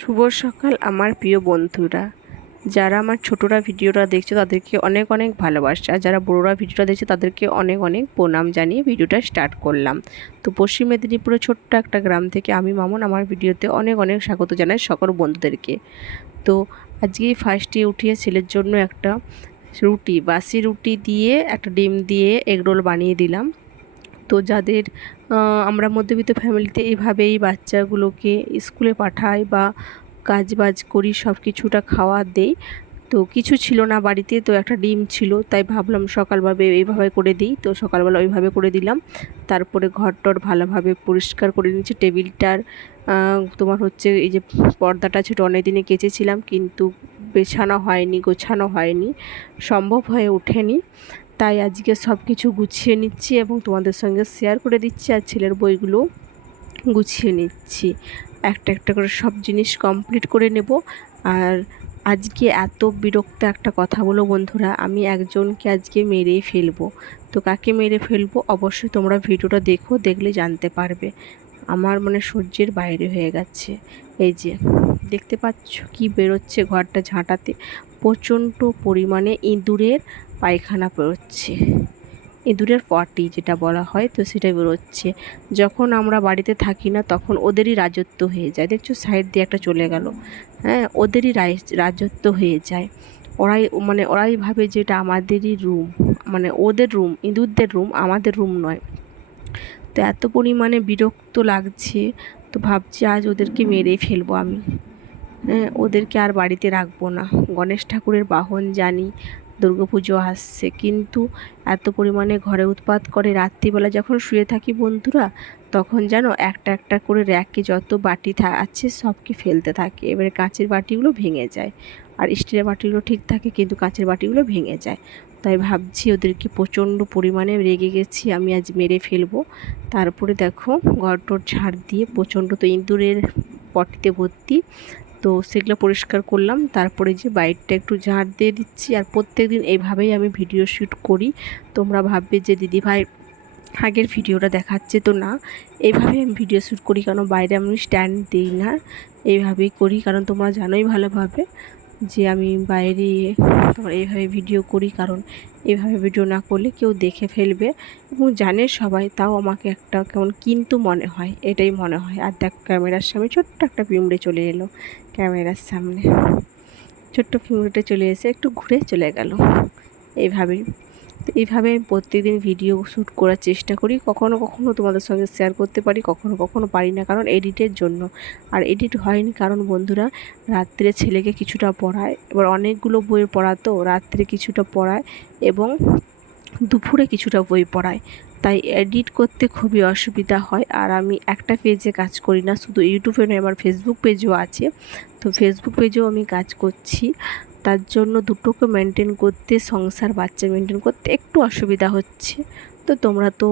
শুভ সকাল আমার প্রিয় বন্ধুরা। যারা আমার ছোটরা ভিডিওটা দেখছে, তাদেরকে অনেক অনেক ভালোবাসা। আর যারা বড়োরা ভিডিওটা দেখছে, তাদেরকে অনেক অনেক প্রণাম জানিয়ে ভিডিওটা স্টার্ট করলাম। তো পশ্চিম মেদিনীপুরের ছোট্ট একটা গ্রাম থেকে আমি মামুন আমার ভিডিওতে অনেক অনেক স্বাগত জানাই সকল বন্ধুদেরকে। তো আজকেই ফার্স্টে উঠিয়ে ছেলের জন্য একটা রুটি, বাসি রুটি দিয়ে একটা ডিম দিয়ে এগরোল বানিয়ে দিলাম। তো যাদের আমরা মধ্যবিত্ত ফ্যামিলিতে এইভাবেই বাচ্চাগুলোকে স্কুলে পাঠাই বা কাজ বাজ করি সব কিছুটা খাওয়া দেই। তো কিছু ছিল না বাড়িতে, তো একটা ডিম ছিল, তাই ভাবলাম সকালভাবে এইভাবে করে দিই। তো সকালবেলা ওইভাবে করে দিলাম। তারপরে ঘর টর ভালোভাবে পরিষ্কার করে নিচ্ছি টেবিলটার তোমার হচ্ছে এই যে পর্দাটা ছিল, অনেক দিনে কেচেছিলাম, কিন্তু বেছানো হয়নি, গোছানো হয়নি, সম্ভব হয়ে ওঠেনি। তাই আজকে সব কিছু গুছিয়ে নিচ্ছি এবং তোমাদের সঙ্গে শেয়ার করে দিচ্ছি আর ছেলের বইগুলো গুছিয়ে নিচ্ছি। একটা একটা করে সব জিনিস কমপ্লিট করে নেব। আর আজকে এত বিরক্ত একটা কথা বলো বন্ধুরা, আমি একজনকে আজকে মেরেই ফেলব। তো কাকে মেরে ফেলব? অবশ্যই তোমরা ভিডিওটা দেখো, দেখলে জানতে পারবে। আমার মানে সহ্যের বাইরে হয়ে গেছে। এই যে, দেখতে পাচ্ছ কি বেরোচ্ছে ঘরটা ঝাঁটাতে? প্রচণ্ড পরিমাণে ইঁদুরের পায়খানা বেরোচ্ছে। ইঁদুরের পটি যেটা বলা হয়, তো সেটা বেরোচ্ছে। যখন আমরা বাড়িতে থাকি না, তখন ওদেরই রাজত্ব হয়ে যায়। দেখছ, সাইড দিয়ে একটা চলে গেল। হ্যাঁ ওদেরই রাজত্ব হয়ে যায়। ওরাই মানে ওরাই ভাবে যে এটা আমাদেরই রুম। মানে ওদের রুম, ইঁদুরদের রুম আমাদের রুম নয়। তো এত পরিমাণে বিরক্ত লাগছে, তো ভাবছি আজ ওদেরকে মেরে ফেলব আমি। ওদেরকে আর বাড়িতে রাখব না। গণেশ ঠাকুরের বাহন জানি পুজো আসছে। কিন্তু এত পরিমাণে ঘরে উৎপাত করে রাত্রিবেলা যখন শুয়ে থাকি বন্ধুরা, তখন যেন একটা একটা করে র্যাকে যত বাটি আছে সবকে ফেলতে থাকে। এবারে কাঁচের বাটিগুলো ভেঙে যায়। আর স্টিলের বাটিগুলো ঠিক থাকে, কিন্তু কাঁচের বাটিগুলো ভেঙে যায়। তাই ভাবছি ওদেরকে প্রচণ্ড পরিমাণে রেগে গেছি, আমি আজ মেরে ফেলব। তারপরে দেখো, ঘরটোর ঝাড় দিয়ে প্রচণ্ড তো ইঁদুরের পটিতে ভর্তি। তো সেগুলো পরিষ্কার করলাম। তারপরে যে বাইটটা একটু ঝাড় দিয়ে দিচ্ছি আর প্রত্যেক দিন এইভাবেই আমি ভিডিও শ্যুট করি। তোমরা ভাববে যে দিদিভাই আগের ভিডিওটা দেখাচ্ছে তো না। এইভাবে আমি ভিডিও শ্যুট করি কারণ বাইরে আমি স্ট্যান্ড দিই না। এইভাবেই করি, কারণ তোমরা জানোই ভালোভাবে। যে আমি বাইরে তোমার এইভাবে ভিডিও করি, কারণ এভাবে ভিডিও না করলে কেউ দেখে ফেলবে এবং জানে সবাই, তাও আমাকে একটা কেমন কিন্তু মনে হয়, এটাই মনে হয়। আর দেখ, ক্যামেরার সামনে ছোট্ট একটা পিমড়ে চলে এলো, ক্যামেরার সামনে। ছোট্ট পিমড়েটা চলে এসে একটু ঘুরে চলে গেল। এইভাবেই। তো এইভাবে আমি প্রত্যেকদিন ভিডিও শ্যুট করার চেষ্টা করি। কখনো কখনো তোমাদের সঙ্গে শেয়ার করতে পারি, কখনো কখনো পারি না, কারণ এডিটের জন্য। আর এডিট হয়নি কারণ বন্ধুরা, রাত্রে ছেলেকে কিছুটা পড়ায়, এবার অনেকগুলো বই পড়াতো রাত্রে কিছুটা পড়ায় এবং দুপুরে কিছুটা বই পড়ায়। তাই এডিট করতে খুবই অসুবিধা হয়, আর আমি একটা পেজে কাজ করি না, শুধু ইউটিউবে নয়, আমার ফেসবুক পেজও আছে। তো ফেসবুক পেজেও আমি কাজ করছি। তার জন্য দুটোকে মেনটেন করতে, সংসার বাচ্চা মেনটেন করতে একটু অসুবিধা হচ্ছে। তো তোমরা তো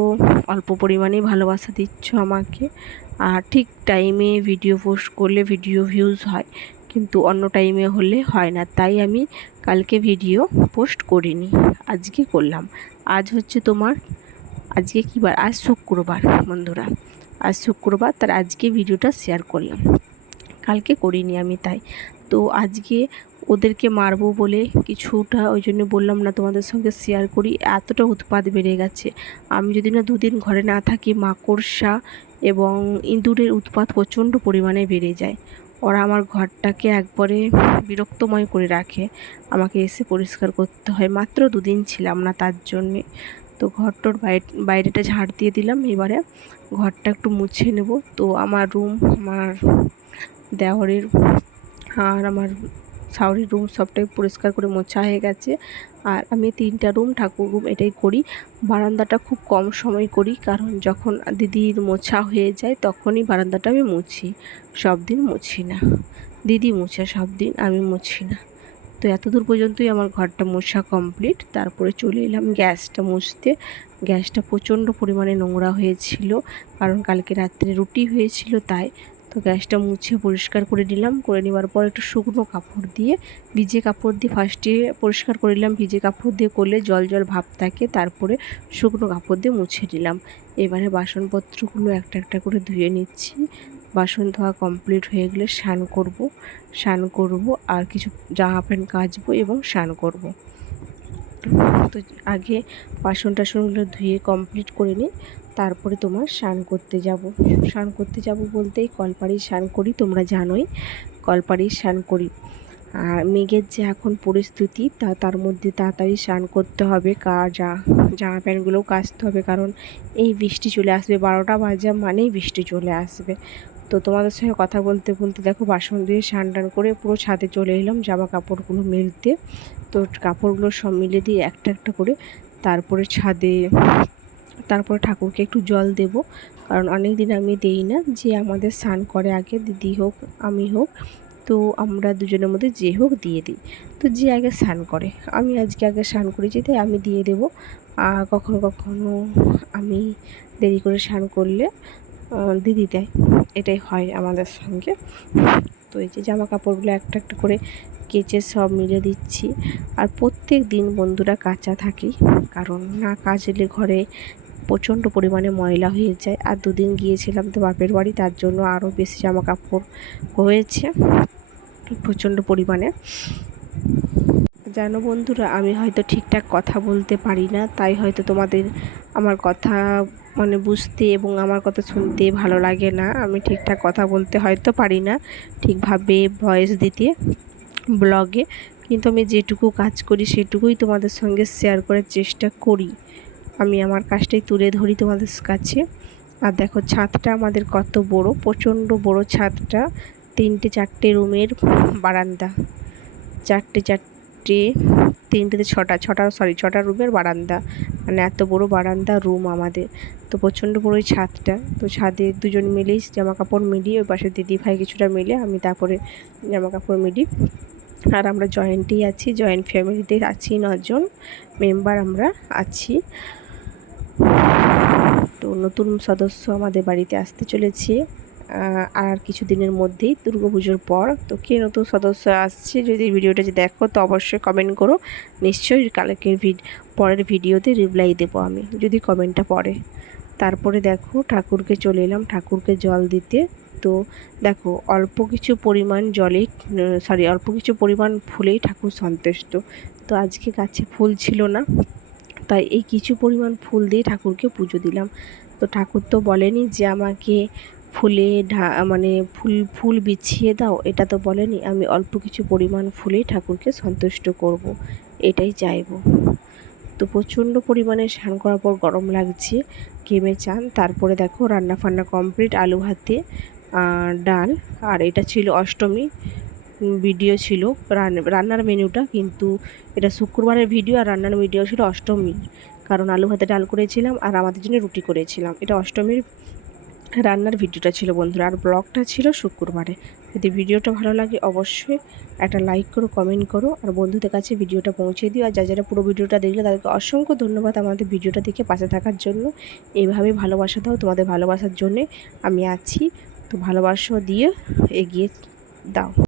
অল্প পরিমাণেই ভালোবাসা দিচ্ছ আমাকে। আর ঠিক টাইমে ভিডিও পোস্ট করলে ভিডিও ভিউজ হয়, কিন্তু অন্য টাইমে হলে হয় না। তাই আমি কালকে ভিডিও পোস্ট করিনি, আজকে করলাম। আজ হচ্ছে তোমার, আজকে কী বার? আজ শুক্রবার বন্ধুরা। আজ শুক্রবার, তার আজকে ভিডিওটা শেয়ার করলাম। কালকে করিনি আমি তাই। তো আজকে ওদেরকে মারবো বলে কিছুটা ওই জন্য বললাম না তোমাদের সঙ্গে শেয়ার করি। এতটা উৎপাদ বেড়ে গেছে। আমি যদি না দুদিন ঘরে না থাকি, মাকড়সা এবং ইঁদুরের উৎপাত প্রচণ্ড পরিমাণে বেড়ে যায়। ওরা আমার ঘরটাকে একবারে বিরক্তময় করে রাখে। আমাকে এসে পরিষ্কার করতে হয়। মাত্র দুদিন ছিলাম না তার জন্যে। তো ঘরটোর বাইরেটা ঝাড় দিয়ে দিলাম। এবারে ঘরটা একটু মুছে নেব। তো আমার রুম আমার দেওয়ারের, আর আমার শাওরির রুম সবটাই পরিষ্কার করে মোছা হয়ে গেছে। আর আমি তিনটা রুম, ঠাকুর রুম এটাই করি। বারান্দাটা খুব কম সময় করি কারণ যখন দিদির মোছা হয়ে যায় তখনই বারান্দাটা আমি মুছি। সব দিন মুছি না। দিদি মুছে সব দিন আমি মুছি না। তো এত দূর পর্যন্তই আমার ঘরটা মোছা কমপ্লিট। তারপরে চলে এলাম গ্যাসটা মুছতে। গ্যাসটা প্রচণ্ড পরিমাণে নোংরা হয়েছিল কারণ কালকে রাত্রে রুটি হয়েছিল তাই তো গ্যাসটা মুছে পরিষ্কার করে নিলাম। করে নেওয়ার পর একটু শুকনো কাপড় দিয়ে, ভিজে কাপড় দিয়ে ফার্স্টে পরিষ্কার করে নিলাম। ভিজে কাপড় দিয়ে করলে জল জল ভাব থাকে, তারপরে শুকনো কাপড় দিয়ে মুছে নিলাম। এবারে বাসনপত্রগুলো একটা একটা করে ধুয়ে নিচ্ছি। বাসন ধোয়া কমপ্লিট হয়ে গেলে স্নান করব। স্নান করব আর কিছু জামা প্যান্ট কাচবো এবং স্নান করব। তো আগে বাসন টাসনগুলো ধুয়ে কমপ্লিট করে নিই। তারপরে তোমার স্নান করতে যাব। স্নান করতে যাব বলতেই কলপাড়ি স্নান করি, তোমরা জানোই। কলপাড়ি স্নান করি। আর মেঘের যে এখন পরিস্থিতি, তা তার মধ্যে তাড়াতাড়ি স্নান করতে হবে। কা যা, জামা প্যান্টগুলোও কাচতে হবে, কারণ এই বৃষ্টি চলে আসবে, বারোটা বাজা মানেই বৃষ্টি চলে আসবে। তো তোমাদের সঙ্গে কথা বলতে বলতে দেখো, বাসন দিয়ে স্নান টান করে পুরো ছাদে চলে এলাম জামা কাপড়গুলো মেলতে। তো কাপড়গুলো সব মিলে দিয়ে একটা একটা করে তারপরে ছাদে তারপরে ঠাকুরকে একটু জল দেব। কারণ অনেক দিন আমি দেই না, যে আমাদের স্নান করে আগে দিদি হোক, আমি হোক, তো আমরা দুজনের মধ্যে যে হোক দিয়ে দিই। তো যে আগে স্নান করে, আমি আজকে আগে স্নান করেছি, তাই আমি দিয়ে দেবো। আর কখনো কখনো আমি দেরি করে স্নান করলে দিদি দেয়। এটাই হয় আমাদের সঙ্গে। তো এই যে জামা কাপড়গুলো একটা একটা করে কেচে সব মিলে দিচ্ছি। আর প্রত্যেক দিন বন্ধুরা কাঁচা থাকি কারণ না কাচলে ঘরে প্রচণ্ড পরিমাণে ময়লা হয়ে যায়। আর দুদিন গিয়েছিলাম তো বাপের বাড়ি, তার জন্য আরও বেশি জামা কাপড় হয়েছে, প্রচণ্ড পরিমাণে। জানো বন্ধুরা, আমি হয়তো ঠিকঠাক কথা বলতে পারি না, তাই হয়তো তোমাদের আমার কথা মানে বুঝতে এবং আমার কথা শুনতে ভালো লাগে না। আমি ঠিকঠাক কথা বলতে হয়তো পারি না, ঠিকভাবে ভয়েস দিতে ব্লগে, কিন্তু আমি যেটুকু কাজ করি সেটুকুই তোমাদের সঙ্গে শেয়ার করার চেষ্টা করি। আমি আমার কাজটাই তুলে ধরি তোমাদের কাছে। আর দেখো, ছাদটা আমাদের কত বড়, প্রচণ্ড বড় ছাদটা। তিনটে চারটে রুমের বারান্দা। চারটে চারটে তিনটেতে ছটা ছটা সরি ছটা রুমের বারান্দা। মানে এত বড় বারান্দা রুম আমাদের। তো প্রচণ্ড বড় ওই ছাদটা। তো ছাদে দুজন মিলেই জামা কাপড় মিলিয়ে ওই পাশে দিদি ভাই কিছুটা মিলে আমি তারপরে জামা কাপড় মিলি। আর আমরা জয়েন্টেই আছি, জয়েন্ট ফ্যামিলিতে আছি নজন। মেম্বার আমরা আছি। তো নতুন সদস্য আমাদের বাড়িতে আসতে চলেছে। আর কিছু দিনের মধ্যেই পুজোর পর। তো কে নতুন সদস্য আসছে যদি ভিডিওটা যে দেখো, তো অবশ্যই কমেন্ট করো। নিশ্চয়ই কালকের পরের ভিডিওতে রিপ্লাই দেবো আমি, যদি কমেন্টটা পড়ে। তারপরে দেখো, ঠাকুরকে চলে এলাম, ঠাকুরকে জল দিতে। তো দেখো, অল্প কিছু পরিমাণ জলে সরি অল্প কিছু পরিমাণ ফুলেই ঠাকুর সন্তুষ্ট। তো আজকে গাছে ফুল ছিল না। তাই এই কিছু পরিমাণ ফুল দিয়ে ঠাকুরকে পুজো দিলাম। তো ঠাকুর তো বলেনি যে আমাকে ফুলে ঢা মানে ফুল ফুল বিছিয়ে দাও, এটা তো বলেনি। আমি অল্প কিছু পরিমাণ ফুলেই ঠাকুরকে সন্তুষ্ট করব। এটাই চাইব। তো প্রচণ্ড পরিমাণে স্নান করার পর গরম লাগছে, ঘেমে চান, তারপরে দেখো রান্না ফান্না কমপ্লিট আলু ভাতে ডাল, আর এটা ছিল অষ্টমী। ভিডিও ছিল রান্নার মেনুটা, কিন্তু এটা শুক্রবারের ভিডিও আর রান্নার ভিডিও ছিল অষ্টমীর। কারণ আলু ভাতে ডাল করেছিলাম আর আমাদের জন্য রুটি করেছিলাম। এটা অষ্টমীর রান্নার ভিডিওটা ছিল বন্ধুরা। আর ব্লগটা ছিল শুক্রবারে। যদি ভিডিওটা ভালো লাগে অবশ্যই একটা লাইক করো কমেন্ট করো। আর বন্ধুদের কাছে ভিডিওটা পৌঁছে দিও। আর যা যারা পুরো ভিডিওটা দেখলে তাদেরকে অসংখ্য ধন্যবাদ আমাদের ভিডিওটা দেখে পাশে থাকার জন্য। এইভাবেই ভালোবাসা দাও, তোমাদের ভালোবাসার জন্যে আমি আছি। তো ভালোবাসা দিয়ে এগিয়ে দাও।